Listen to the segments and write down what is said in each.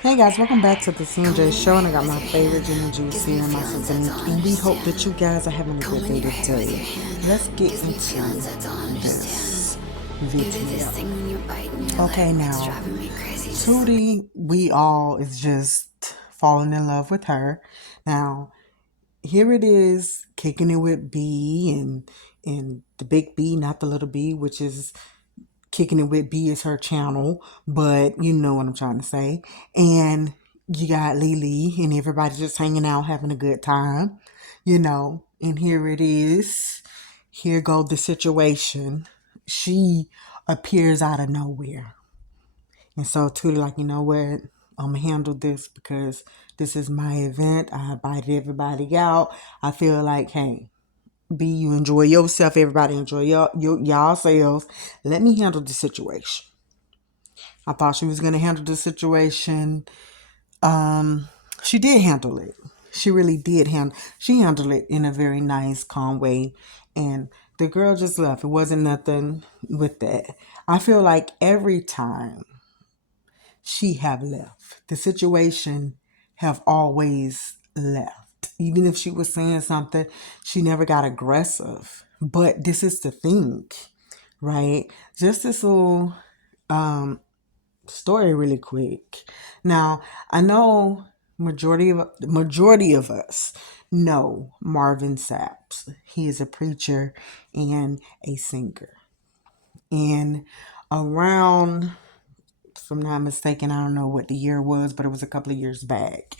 Hey guys, welcome back to the CNJ show, and I got my favorite Jimmy Juicy and my sister Nick, and we hope that you guys are having a good day today. Let's get into this video. Okay, now Tootie, we all is just falling in love with her. Now, here it is, kicking it with B and the big B, not the little B, which is Kicking It With B is her channel, but you know what I'm trying to say. And you got leeleee and everybody just hanging out, having a good time, And here it is. Here goes the situation. She appears out of nowhere. And so Tootie like, you know what? I'm going to handle this because this is my event. I invited everybody out. I feel like, hey, B, you enjoy yourself. Everybody enjoy y'all selves. Let me handle the situation. I thought she was going to handle the situation. She did handle it. She really did She handled it in a very nice, calm way. And the girl just left. It wasn't nothing with that. I feel like every time she have left, the situation have always left. Even if she was saying something, she never got aggressive. But this is the thing, right? Just this little story really quick. Now, I know majority of us know Marvin Sapp. He is a preacher and a singer. And around, if I'm not mistaken, I don't know what the year was, but it was a couple of years back.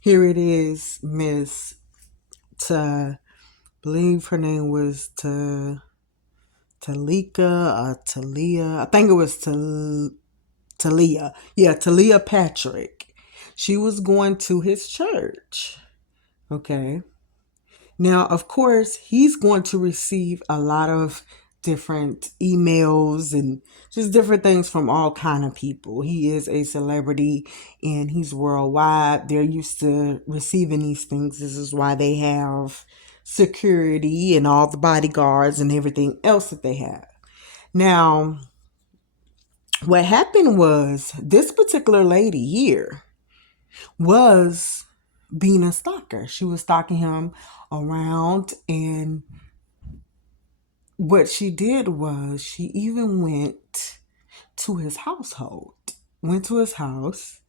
Here it is, Miss believe her name was Talia. I think it was Talia. Yeah, Talia Patrick. She was going to his church. Okay. Now, of course, he's going to receive a lot of different emails and just different things from all kind of people. He is a celebrity and he's worldwide. They're used to receiving these things. This is why they have security and all the bodyguards and everything else that they have. Now, what happened was this particular lady here was being a stalker. She was stalking him around, and what she did was she even went to his household, went to his house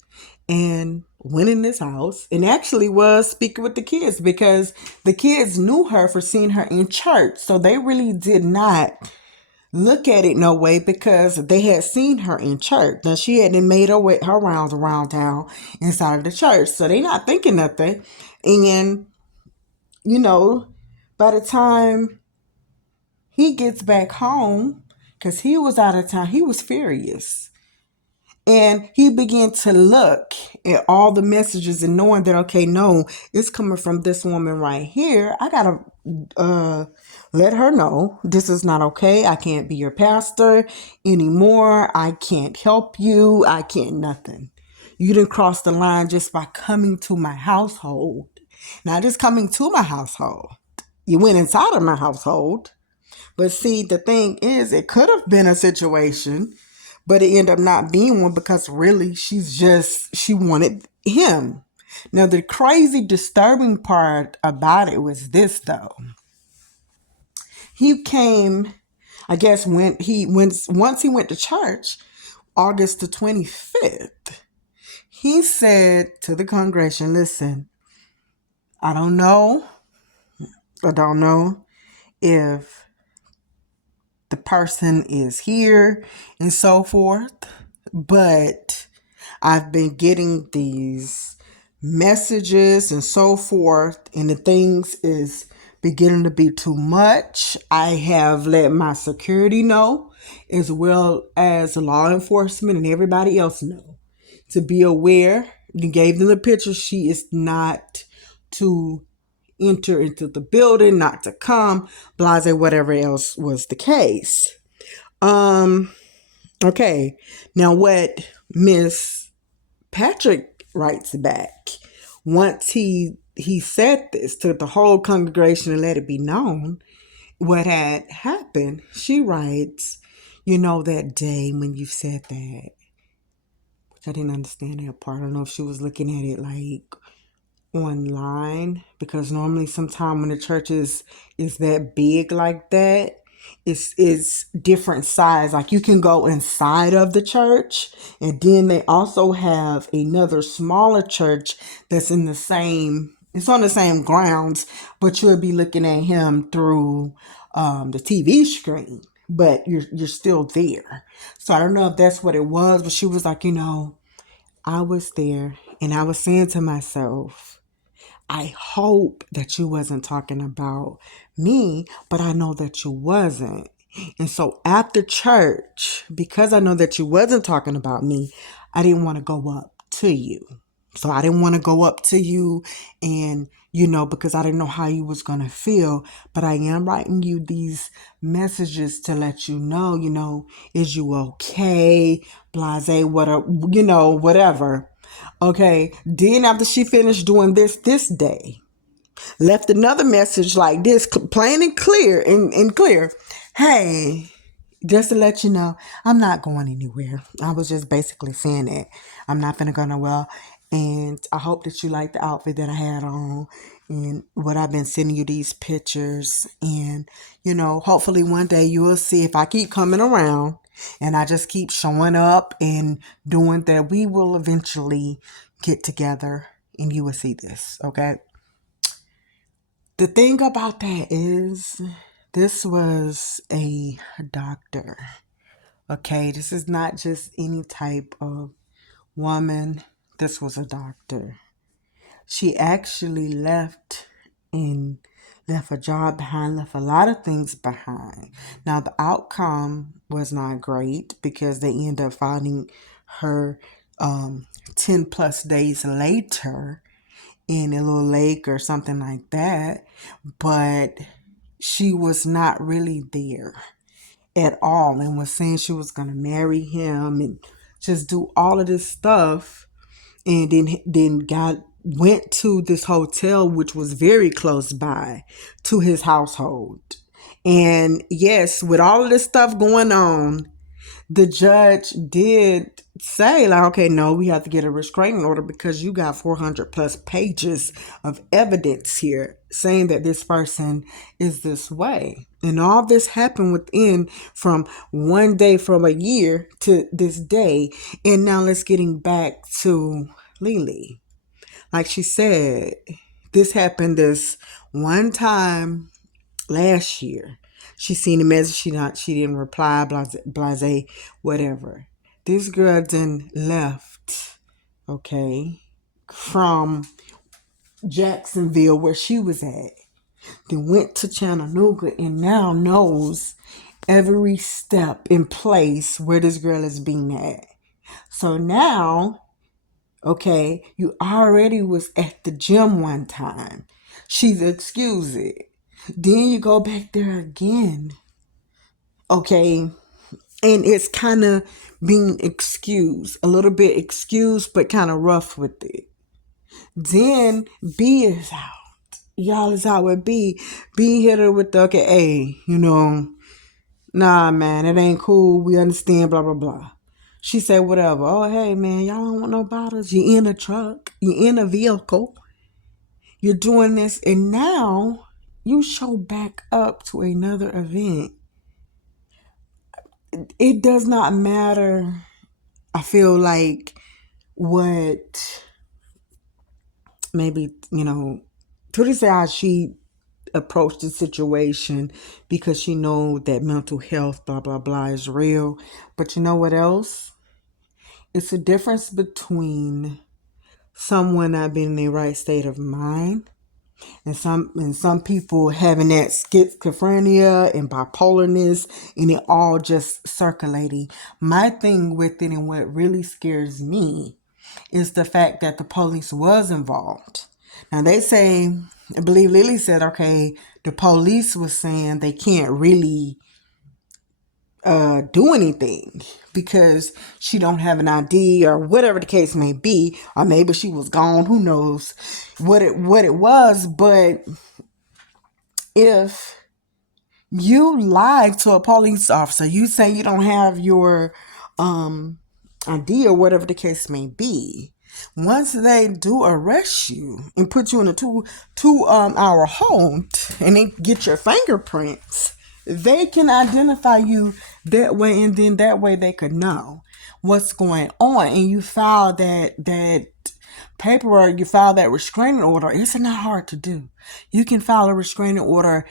and went in this house and actually was speaking with the kids because the kids knew her for seeing her in church. So they really did not look at it no way because they had seen her in church. Now she hadn't made her rounds around town inside of the church. So they not thinking nothing. And, by the time he gets back home, because he was out of town, he was furious. And he began to look at all the messages and knowing that, okay, no, it's coming from this woman right here. I got to let her know this is not okay. I can't be your pastor anymore. I can't help you. I can't nothing. You didn't cross the line just by coming to my household. Not just coming to my household. You went inside of my household. But see, the thing is, it could have been a situation, but it ended up not being one because really she wanted him. Now, the crazy, disturbing part about it was this, though. He came, I guess, once he went to church, August the 25th, he said to the congregation, listen, I don't know if the person is here and so forth, but I've been getting these messages and so forth, and the things is beginning to be too much. I have let my security know, as well as law enforcement and everybody else know, to be aware. You gave them the picture. She is not to enter into the building, not to come, blase, whatever else was the case. Okay. Now what Miss Patrick writes back, once he said this to the whole congregation and let it be known what had happened, she writes, that day when you said that, I didn't understand that part. I don't know if she was looking at it like online, because normally sometime when the church is that big like that, it's different size. Like you can go inside of the church, and then they also have another smaller church that's in the same, it's on the same grounds, but you'll be looking at him through the TV screen, but you're still there. So I don't know if that's what it was, but she was like, I was there and I was saying to myself, I hope that you wasn't talking about me, but I know that you wasn't. And so after church, because I know that you wasn't talking about me, I didn't want to go up to you. So I didn't want to go up to you and, because I didn't know how you was going to feel. But I am writing you these messages to let you know, is you okay? Blase, whatever. Okay. Then after she finished doing this day, left another message like this, plain and clear and clear. Hey, just to let you know, I'm not going anywhere. I was just basically saying that I'm not finna go nowhere. And I hope that you like the outfit that I had on and what I've been sending you these pictures. And, hopefully one day you will see, if I keep coming around and I just keep showing up and doing that, we will eventually get together and you will see this. Okay. The thing about that is, this was a doctor. Okay, this is not just any type of woman. This was a doctor. She actually left a job behind, left a lot of things behind. Now, the outcome was not great because they ended up finding her 10 plus days later in a little lake or something like that. But she was not really there at all and was saying she was going to marry him and just do all of this stuff. And then God went to this hotel, which was very close by to his household. And yes, with all of this stuff going on, the judge did say, like, okay, no, we have to get a restraining order because you got 400 plus pages of evidence here saying that this person is this way. And all this happened within from one day, from a year to this day. And now let's getting back to leelee. Like she said, this happened this one time last year. She seen the message, she didn't reply, blase, whatever. This girl then left, okay, from Jacksonville where she was at. Then went to Chattanooga and now knows every step in place where this girl is being at. So now, okay, you already was at the gym one time. She's excuse it. Then you go back there again. Okay. And it's kind of being excused. A little bit excused, but kind of rough with it. Then B is out. Y'all is out with B. B hit her with the, okay, hey, nah, man, it ain't cool. We understand, blah, blah, blah. She said, whatever. Oh, hey, man, y'all don't want no bottles. You in a truck. You in a vehicle. You're doing this. And now you show back up to another event. It does not matter, I feel like, what maybe, Tootie said how she approached the situation because she know that mental health, blah, blah, blah, is real. But you know what else? It's a difference between someone not being in the right state of mind and some people having that schizophrenia and bipolarness and it all just circulating. My thing with it and what really scares me is the fact that the police was involved. Now they say, I believe leelee said, okay, the police was saying they can't really do anything because she don't have an ID or whatever the case may be, or maybe she was gone. Who knows what it was? But if you lied to a police officer, you say you don't have your idea, whatever the case may be. Once they do arrest you and put you in a two hour hold and they get your fingerprints, they can identify you that way, and then that way they could know what's going on. And you file that paperwork, you file that restraining order. It's not hard to do. You can file a restraining order.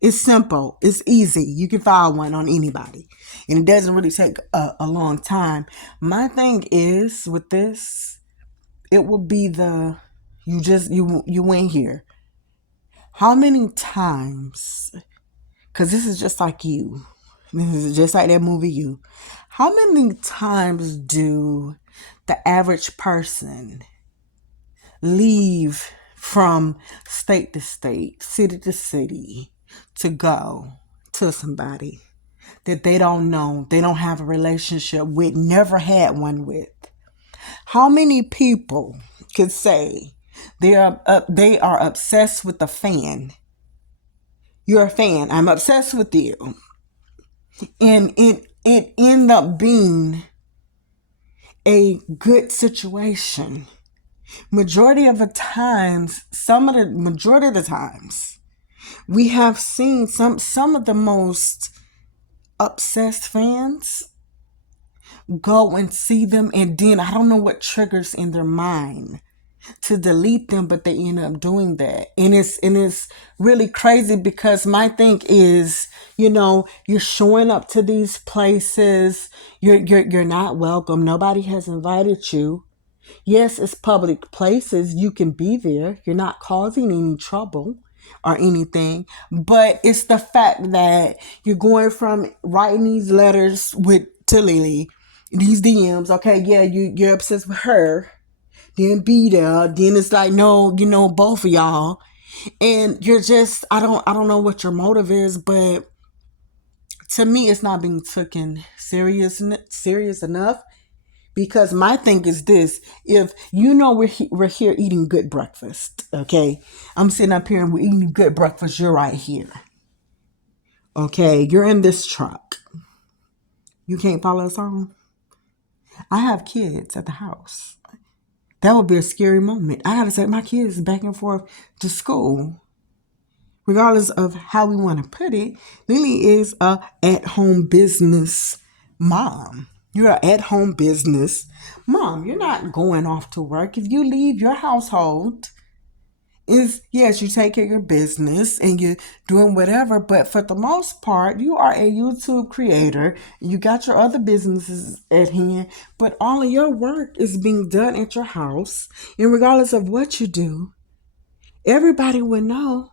It's simple. It's easy. You can file one on anybody. And it doesn't really take a long time. My thing is with this, it will be you went here. How many times, because this is just like you. This is just like that movie You. How many times do the average person leave from state to state, city to city, to go to somebody that they don't know, they don't have a relationship with, never had one with? How many people could say they are obsessed with a fan? You're a fan. I'm obsessed with you. And it end up being a good situation. Majority of the times, we have seen some of the most obsessed fans go and see them, and then I don't know what triggers in their mind to delete them, but they end up doing that. And it's really crazy, because my thing is, you're showing up to these places, you're not welcome, nobody has invited you. Yes, it's public places, you can be there, you're not causing any trouble or anything, but it's the fact that you're going from writing these letters to Leelee, these DMs. Okay, yeah, you're obsessed with her, then be there, then it's like, no, both of y'all, and you're just, I don't know what your motive is, but to me it's not being taken serious enough. Because my thing is this: if we're here eating good breakfast, okay? I'm sitting up here and we're eating good breakfast. You're right here, okay? You're in this truck. You can't follow us home. I have kids at the house. That would be a scary moment. I gotta take my kids back and forth to school. Regardless of how we want to put it, Leelee is a at-home business mom. You're an at-home business mom. You're not going off to work. If you leave your household, yes, you take care of your business and you're doing whatever, but for the most part, you are a YouTube creator. You got your other businesses at hand, but all of your work is being done at your house. And regardless of what you do, everybody would know.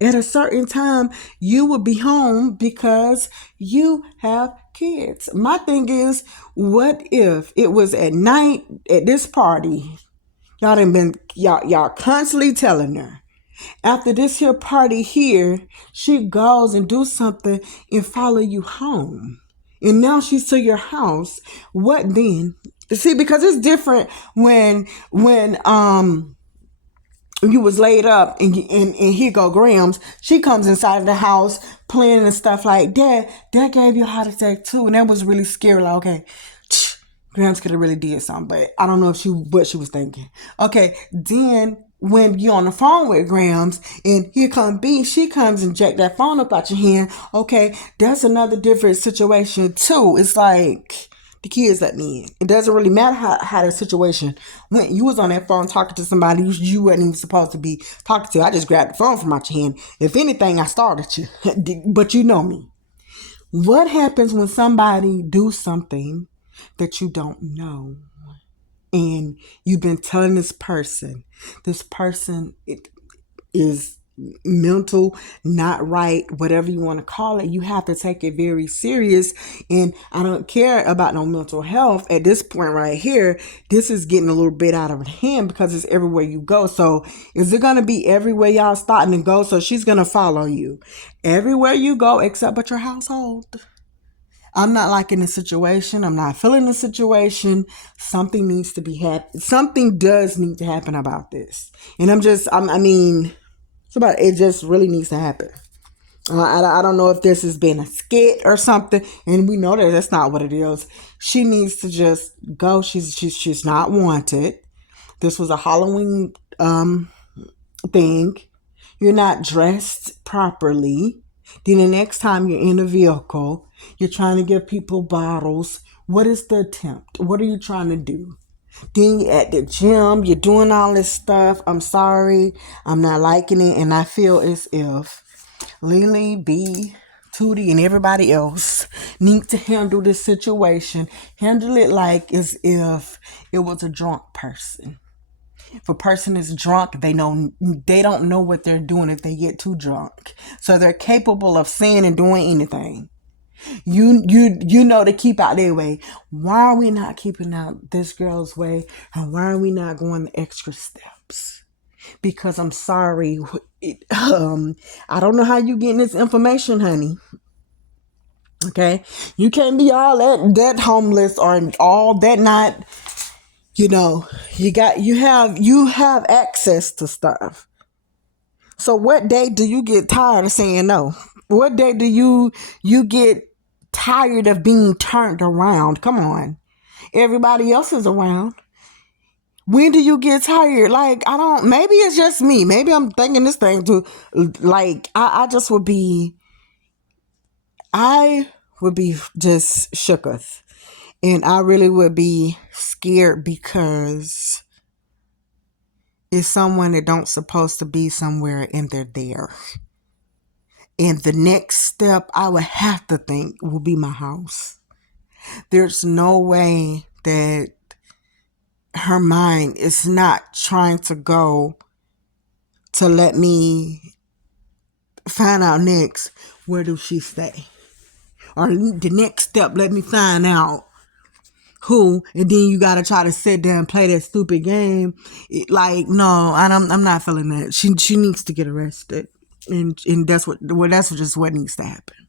At a certain time, you will be home because you have kids. My thing is, what if it was at night at this party? Y'all constantly telling her, after this here party here, she goes and do something and follow you home. And now she's to your house. What then? See, because it's different when you was laid up and here go Grams. She comes inside of the house playing and stuff like that. That gave you a heart attack too. And that was really scary. Like, okay, Grams could have really did something, but I don't know what she was thinking. Okay, then when you're on the phone with Grams and here come B, she comes and jack that phone up out your hand. Okay, that's another different situation too. It's like, the kids let me in. It doesn't really matter how the situation went. You was on that phone talking to somebody you wasn't even supposed to be talking to. I just grabbed the phone from out your hand. If anything, I started you. But you know me. What happens when somebody do something that you don't know? And you've been telling this person it is mental, not right, whatever you want to call it. You have to take it very serious. And I don't care about no mental health at this point right here. This is getting a little bit out of hand because it's everywhere you go. So is it going to be everywhere y'all starting to go? So she's going to follow you everywhere you go except at your household. I'm not liking the situation. I'm not feeling the situation. Something needs to be something does need to happen about this. And it just really needs to happen. I don't know if this has been a skit or something, and we know that that's not what it is. She needs to just go. She's not wanted. This was a Halloween thing. You're not dressed properly. Then the next time you're in a vehicle, you're trying to give people bottles. What is the attempt? What are you trying to do? Then you're at the gym, you're doing all this stuff. I'm sorry, I'm not liking it, and I feel as if leelee, B, Tootie, and everybody else need to handle this situation. Handle it like as if it was a drunk person. If a person is drunk, they don't know what they're doing if they get too drunk. So they're capable of saying and doing anything. You know to keep out their way. Why are we not keeping out this girl's way? And why are we not going the extra steps? Because I'm sorry, I don't know how you getting this information, honey. Okay, you can't be all that homeless or all that not. You know, you have access to stuff. So what day do you get tired of saying no? What day do you get tired of being turned around? Come on. Everybody else is around. When do you get tired? Like, maybe it's just me. Maybe I'm thinking this thing too. Like, I would be just shooketh. And I really would be scared because it's someone that don't supposed to be somewhere and they're there. And the next step I would have to think will be my house. There's no way that her mind is not trying to go to let me find out next, where do she stay? Or the next step, let me find out who, and then you gotta try to sit there and play that stupid game. No, I'm not feeling that. She needs to get arrested, and that's just what needs to happen.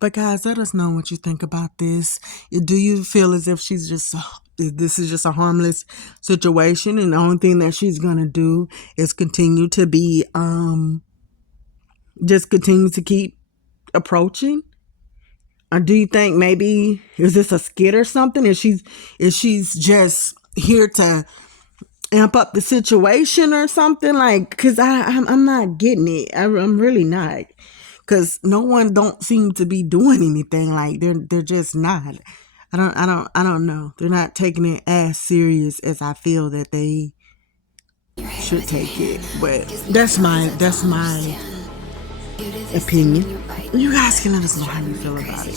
But guys, let us know what you think about this. Do you feel as if this is just a harmless situation, and the only thing that she's gonna do is continue to be just continue to keep approaching? Or do you think maybe is this a skit or something? Is she's just here to amp up the situation or something? Like, cause I'm not getting it. I'm really not. Cause no one don't seem to be doing anything. Like they're just not. I don't know. They're not taking it as serious as I feel that they should take it. But that's my opinion. You guys can let us know how you feel about it.